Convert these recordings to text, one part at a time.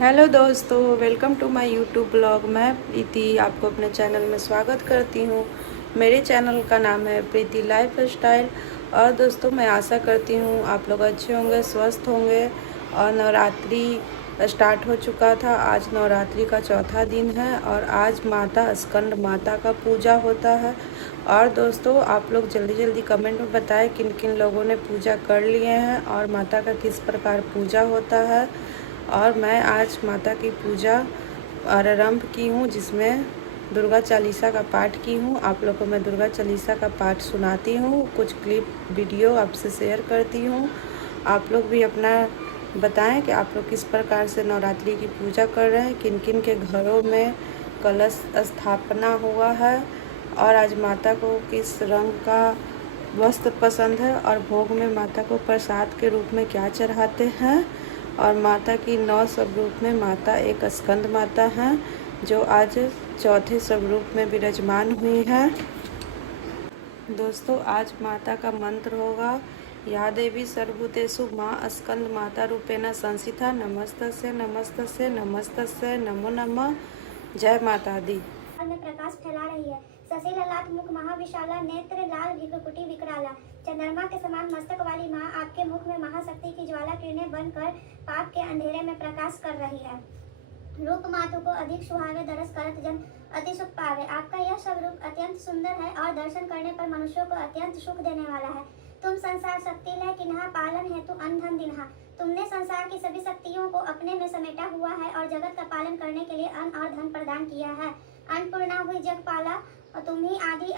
Hello दोस्तों, welcome to my YouTube blog. मैं प्रीति आपको अपने चैनल में स्वागत करती हूँ। मेरे चैनल का नाम है प्रीति लाइफ स्टाइल। और दोस्तों, मैं आशा करती हूँ आप लोग अच्छे होंगे, स्वस्थ होंगे। और नवरात्रि स्टार्ट हो चुका था। आज नवरात्रि का चौथा दिन है और आज माता स्कंद माता का पूजा होता है। और दोस्तों, आप लोग जल्दी जल्दी कमेंट में बताएं किन किन लोगों ने पूजा कर लिए हैं और माता का किस प्रकार पूजा होता है। और मैं आज माता की पूजा आरंभ की हूँ, जिसमें दुर्गा चालीसा का पाठ की हूँ। आप लोग को मैं दुर्गा चालीसा का पाठ सुनाती हूँ, कुछ क्लिप वीडियो आपसे शेयर करती हूँ। आप लोग भी अपना बताएं कि आप लोग किस प्रकार से नवरात्रि की पूजा कर रहे हैं, किन किन के घरों में कलश स्थापना हुआ है और आज माता को किस रंग का वस्त्र पसंद है और भोग में माता को प्रसाद के रूप में क्या चढ़ाते हैं। और माता की 9 स्वरूप में माता एक स्कंद माता हैं, जो आज चौथे स्वरूप में विराजमान हुई हैं। दोस्तों, आज माता का मंत्र होगा, या देवी सर्वभूतेषु माँ स्कंद माता रूपेण संस्थिता, नमस्तस्य नमस्तस्य नमस्तस्य नमो नमः। जय माता दी। में प्रकाश फैला रही है। ससी ललाट मुख महाविशाला, नेत्र लाल भृकुटी विकराला। चंद्रमा के समान मस्तक वाली माँ आपके मुख में महाशक्ति की ज्वाला किरणें बनकर पाप के अंधेरे में प्रकाश कर रही है। रूप मातु को अधिक सुहावे, दरस करत जन अति सुख पावे। आपका यह सब रूप अत्यंत सुंदर है और दर्शन करने पर मनुष्यों को अत्यंत सुख देने वाला है। तुम संसार शक्ति लय किन्हा, पालन हेतु अन्न धन दिन्हा। तुमने संसार की सभी शक्तियों को अपने में समेटा हुआ है और जगत का पालन करने के लिए अन्न और धन प्रदान किया है। अन्नपूर्णा हुई जग पाला और तुम ही आदि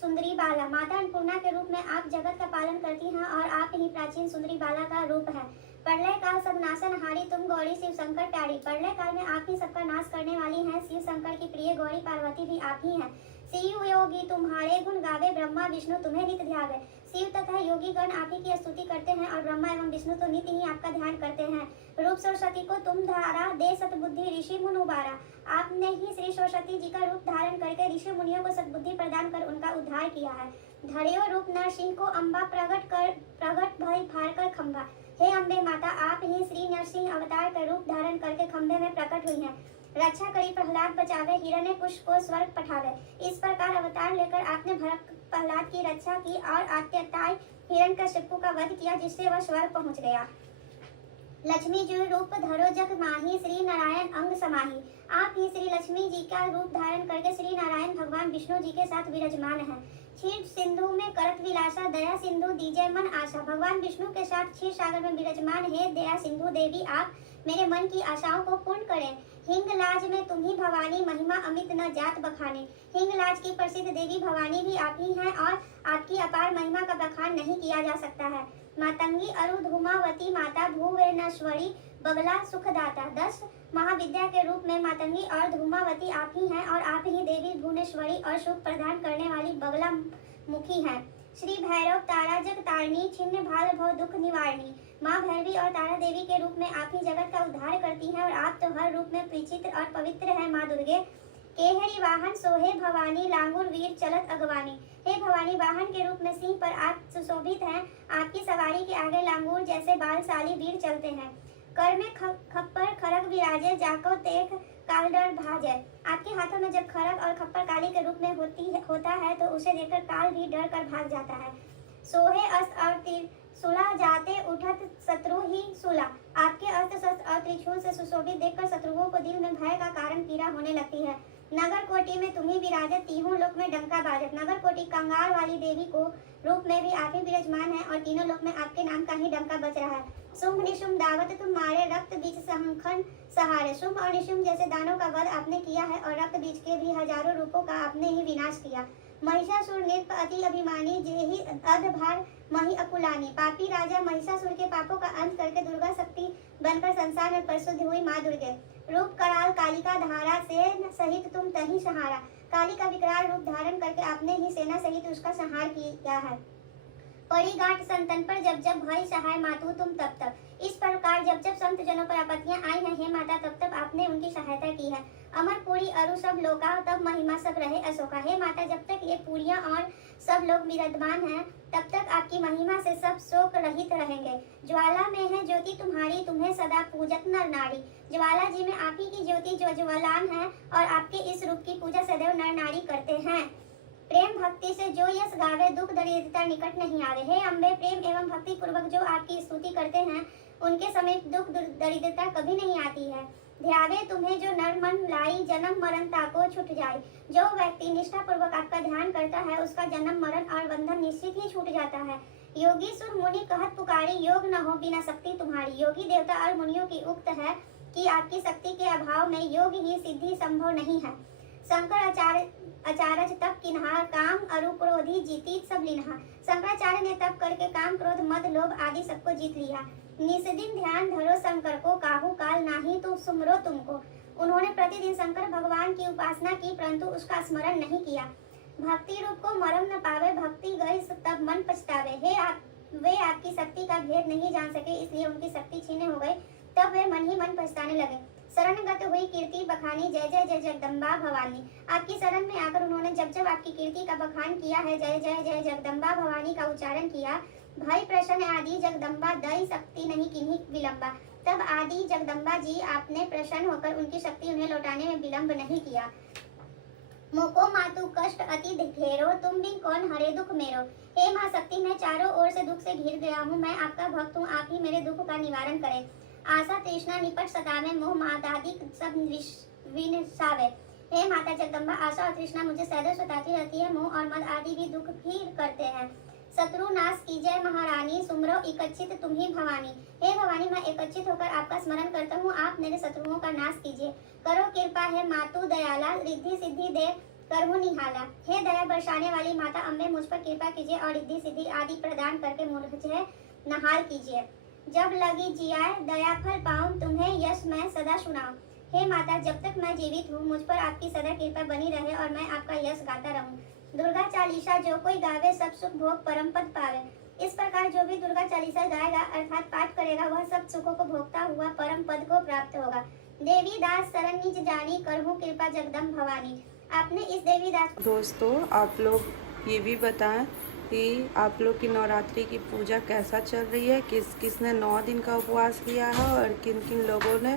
सुंदरी बाला। माता अन्नपूर्णा के रूप में आप जगत का पालन करती हैं और आप ही प्राचीन सुंदरी बाला का रूप है। प्रलय काल सब नाशन हारी, तुम गौरी शिव शंकर प्यारी। प्रलय काल में आप ही सबका नाश करने वाली हैं। शिव शंकर की प्रिय गौरी पार्वती भी आप ही हैं। शिव योगी तुम्हारे गुण गावे, ब्रह्मा विष्णु तुम्हें नित ध्यावे। शिव तथा योगी गण आप ही की स्तुति करते हैं और ब्रह्मा एवं विष्णु तो नित्य ही आपका ध्यान करते हैं। रूप सरस्वती को तुम धारा, दे सतबुद्धि ऋषि मुनि उबारा। आपने ही श्री सरस्वती जी का रूप धारण करके ऋषि मुनियों को सद्बुद्धि प्रदान कर उनका उद्धार किया है। धरियो रूप नरसिंह को अम्बा प्रगट भय फाड़ कर खंभा। हे अम्बे माता, आप ही श्री नरसिंह अवतार का रूप धारण करके खंभे में प्रकट हुई हैं। रक्षा करी प्रहलाद बचावे, हिरण्य कुश को स्वर्ग पठावे। इस प्रकार अवतार लेकर आपने भरत प्रहलाद की रक्षा की और अत्याचार हिरण्यकशिपु का वध किया, जिससे वह स्वर्ग पहुंच गया। लक्ष्मी जी रूप धरो जग माही, श्री नारायण अंग समाही। आप ही श्री लक्ष्मी जी का रूप धारण करके श्री नारायण भगवान विष्णु जी के साथ विराजमान है। क्षीर सिंधु में करत विलासा, दया सिंधु दीजय मन आशा। भगवान विष्णु के साथ क्षीर सागर में विराजमान है दया सिंधु देवी, आप मेरे मन की आशाओं को पूर्ण करें। हिंगलाज में तुम ही भवानी, महिमा अमित न जात बखाने। हिंगलाज की प्रसिद्ध देवी भवानी भी आप ही हैं और आपकी अपार महिमा का बखान नहीं किया जा सकता है। मातंगी अरु धूमावती माता, भुवनेश्वरी बगला सुखदाता। 10 महाविद्या के रूप में मातंगी और धूमावती आप ही हैं और आप ही देवी भुवनेश्वरी और सुख प्रदान करने वाली बगला मुखी हैं। श्री भैरव तारा जग तारणी, छिन्न भाल भव दुख निवारणी। माँ भैरवी और तारा देवी के रूप में आप ही जगत का उद्धार करती हैं और आप तो हर रूप में परिचित और पवित्र है। माँ दुर्गे केहरी वाहन सोहे भवानी, लांगुर वीर चलत अगवानी। हे भवानी, वाहन के रूप में सिंह पर आप सुशोभित हैं। आपकी सवारी के आगे लांगूर जैसे बालशाली वीर चलते हैं। कर में खप्पर खरग विराजे, जाको तेख काल डर भाजे। आपके हाथों में जब खरग और खप्पर काली के रूप में होता है तो उसे देखकर काल भी डर कर भाग जाता है। सोहे अस्त्र और त्रिशूला, जाते उठत शत्रु ही सूला। आपके अस्त्र शस्त्र और त्रिशूल से सुशोभित देखकर शत्रुओं को दिल में भय का कारण पीड़ा होने लगती है। नगर कोटि में तुम्ही विराजत, तीनों लोक में डंका बाजत। नगर कोटि कंगाल वाली देवी को रूप में भी आप ही विराजमान है और तीनों लोक में आपके नाम का ही डंका बज रहा है। शुंभ निशुंभ दावत तुम मारे, रक्त बीज शंखन सहारे। शुंभ और निशुंभ जैसे दानों का वध आपने किया है और रक्त बीज के भी हजारों रूपों का आपने ही विनाश किया। महिषासुर नृप अति अभिमानी, जेहि अधभार मही अकुलानी। पापी राजा महिषासुर के पापों का अंत करके दुर्गा शक्ति बनकर संसार में प्रसिद्ध हुई माँ दुर्गे। रूप कराल कालिका धारा, से सहित तुम तही सहारा। काली का विकराल रूप धारण करके आपने ही सेना सहित उसका संहार किया है। पड़ी गांठ संतन पर जब जब भय सहाय मातु तुम तब तब। इस प्रकार जब जब संत जनों पर आपत्तियां आई हैं हे माता, तब तब आपने उनकी सहायता की है। अमर पूरी अरु सब लोका, तब महिमा सब रहे अशोका। हे माता, जब तक ये पूरियां और सब लोग विराजमान हैं तब तक आपकी महिमा से सब शोक रहित रहेंगे। ज्वाला में है ज्योति तुम्हारी, तुम्हें सदा पूजत नर नारी। ज्वाला जी में आप ही की ज्योति जो ज्वलान है और आपके इस रूप की पूजा सदैव नर नारी करते हैं। प्रेम भक्ति से जो यश गावे, दुख दरिद्रता निकट नहीं आवे। हे अम्बे, प्रेम एवं भक्ति पूर्वक जो आपकी स्तुति करते हैं उनके समीप दुख दरिद्रता कभी नहीं आती है। ध्यावे तुम्हें जो नर मन लाई, जन्म मरण ताको छूट जाए। जो व्यक्ति निष्ठा पूर्वक आपका ध्यान करता है उसका जन्म मरण और बंधन निश्चित ही छूट जाता है। योगी सुर मुनि कहत पुकारी, योग न हो बिना शक्ति तुम्हारी। योगी देवता और मुनियों की उक्त है कि आपकी शक्ति के अभाव में योग ही सिद्धि संभव नहीं है। शंकर आचार्य तप किन्हा, काम अरु क्रोधी जीती सब लिन्हा। शंकराचार्य ने तप करके काम क्रोध मद लोभ आदि सबको जीत लिया। निस्दिन ध्यान धरो शंकर को, काहू काल नाही तो सुमरो तुमको। उन्होंने प्रतिदिन शंकर भगवान की उपासना की परंतु उसका स्मरण नहीं किया। भक्ति रूप को मरम न पावे, भक्ति गई तब मन पछतावे। वे आपकी शक्ति का भेद नहीं जान सके इसलिए उनकी शक्ति छीने हो गई, तब वे मन ही मन पछताने लगे। शरणगत हुई कीर्ति बखानी, जय जय जय जगदम्बा भवानी। आपकी शरण में आकर उन्होंने जब जब आपकी कीर्ति का बखान किया है, जय जय जय जगदम्बा भवानी का उच्चारण किया। भय प्रश्न आदि जगदम्बा, दई शक्ति नहीं किन्हीं विलंबा। तब आदि जगदम्बा जी आपने प्रसन्न होकर उनकी शक्ति उन्हें लौटाने में विलंब नहीं किया। मोको मातु कष्ट अति घेरो, तुम भी कौन हरे दुख मेरो। हे माँ शक्ति, मैं चारों ओर से दुख से घिर गया हूँ। मैं आपका भक्त हूँ, आप ही मेरे दुख का निवारण करें। आशा तृष्णा निपट सतावे, मोह मादादि सब विनसावे। हे माता जगदम्बा, आशा और तृष्णा मुझे सदैव सताती रहती है, मोह और मद आदि भी दुख भी करते हैं। शत्रु नाश कीजय महारानी, सुमरो एकचित तुम ही भवानी। हे भवानी, मैं एकचित होकर आपका स्मरण करता हूँ, आप मेरे शत्रुओं का नाश कीजिए। करो कृपा है मातु दयाला, रिद्धि सिद्धि दे करहु निहाला। हे दया बरसाने वाली माता अम्बे, मुझ पर कृपा कीजिए और रिद्धि सिद्धि आदि प्रदान करके मुझे नहाल कीजिए। जब लगी जियाए दया फल पाऊं, तुम्हें यश मैं सदा सुनाऊं। हे माता, जब तक मैं जीवित हूँ मुझ पर आपकी सदा कृपा बनी रहे और मैं आपका यश गाता रहूं। दुर्गा चालीसा जो कोई गावे, सब सुख भोग परम पद पावे। इस प्रकार जो भी दुर्गा चालीसा गाएगा अर्थात पाठ करेगा, वह सब सुखों को भोगता हुआ परम पद को प्राप्त होगा। देवी दास शरण निज जानी, करहु कृपा जगदम भवानी। आपने इस देवी दास। दोस्तों, आप लोग ये भी बताएं कि आप लोग की नवरात्रि की पूजा कैसा चल रही है, किसने 9 दिन का उपवास किया है और किन किन लोगों ने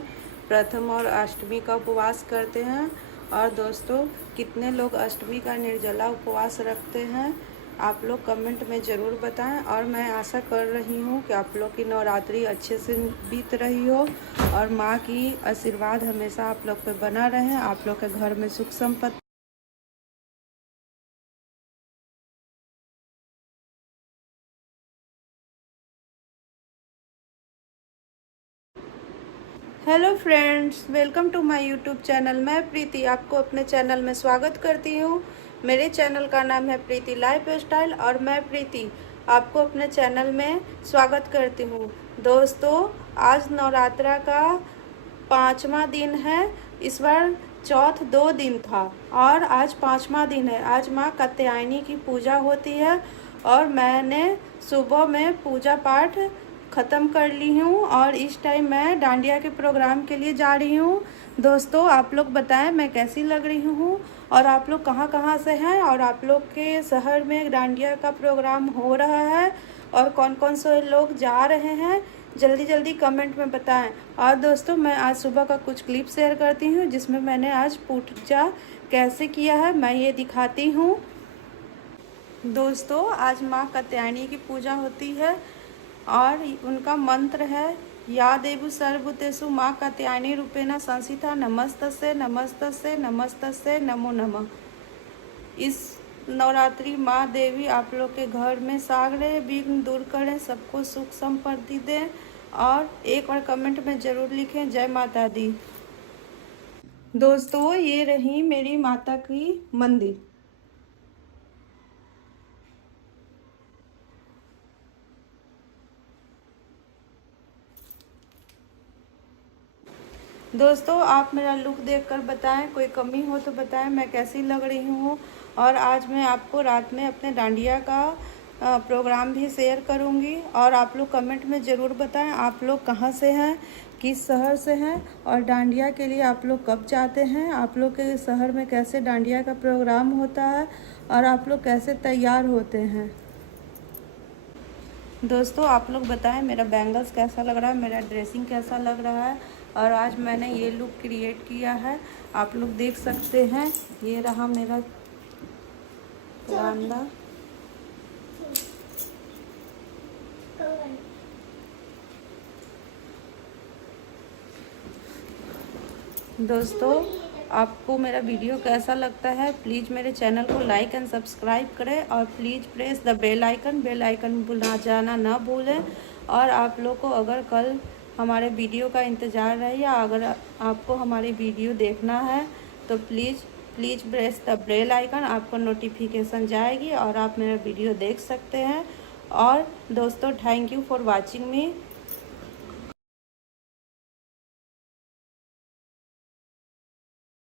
प्रथम और अष्टमी का उपवास करते हैं। और दोस्तों, कितने लोग अष्टमी का निर्जला उपवास रखते हैं, आप लोग कमेंट में ज़रूर बताएं। और मैं आशा कर रही हूँ कि आप लोग की नवरात्रि अच्छे से बीत रही हो और माँ की आशीर्वाद हमेशा आप लोग पे बना रहे, आप लोग के घर में सुख संपत्ति। Hello friends, welcome to my YouTube channel. मैं प्रीति आपको अपने चैनल में स्वागत करती हूँ। मेरे चैनल का नाम है प्रीति लाइफ स्टाइल और मैं प्रीति आपको अपने चैनल में स्वागत करती हूँ। दोस्तों, आज नवरात्रा का 5वां दिन है। इस बार चौथ 2 दिन था और आज 5वां दिन है। आज माँ कात्यायनी की पूजा होती है और मैंने सुबह में पूजा पाठ ख़त्म कर ली हूँ और इस टाइम मैं डांडिया के प्रोग्राम के लिए जा रही हूँ। दोस्तों, आप लोग बताएं मैं कैसी लग रही हूँ और आप लोग कहाँ से हैं और आप लोग के शहर में डांडिया का प्रोग्राम हो रहा है और कौन कौन से लोग जा रहे हैं, जल्दी जल्दी कमेंट में बताएं। और दोस्तों, मैं आज सुबह का कुछ क्लिप शेयर करती हूँ जिसमें मैंने आज पूजा कैसे किया है मैं ये दिखाती हूँ। दोस्तों, आज माँ कात्यायनी की पूजा होती है और उनका मंत्र है या देवु सर्वभूतेषु माँ कात्यायनी रूपेण संस्थिता नमस्तस्यै नमस्तस्यै नमस्तस्यै नमो नमः। इस नवरात्रि माँ देवी आप लोग के घर में सागरे विघ्न दूर करें, सबको सुख संपत्ति दें और एक और कमेंट में ज़रूर लिखें जय माता दी। दोस्तों, ये रही मेरी माता की मंदिर। दोस्तों, आप मेरा लुक देखकर बताएं, कोई कमी हो तो बताएं मैं कैसी लग रही हूँ। और आज मैं आपको रात में अपने डांडिया का प्रोग्राम भी शेयर करूँगी और आप लोग कमेंट में ज़रूर बताएं आप लोग कहाँ से हैं, किस शहर से हैं और डांडिया के लिए आप लोग कब जाते हैं, आप लोग के शहर में कैसे डांडिया का प्रोग्राम होता है और आप लोग कैसे तैयार होते हैं। दोस्तों आप लोग बताएं मेरा बैंगल्स कैसा लग रहा है, मेरा ड्रेसिंग कैसा लग रहा है। और आज मैंने ये लुक क्रिएट किया है, आप लोग देख सकते हैं। ये रहा मेरा बांदा। दोस्तों आपको मेरा वीडियो कैसा लगता है, प्लीज़ मेरे चैनल को लाइक एंड सब्सक्राइब करें और please press the bell icon भुला जाना ना भूलें। और आप लोग को अगर कल हमारे वीडियो का इंतज़ार रहे या अगर आपको हमारी वीडियो देखना है तो please press the bell icon, आपको नोटिफिकेशन जाएगी और आप मेरा वीडियो देख सकते हैं। और दोस्तों thank you for watching me.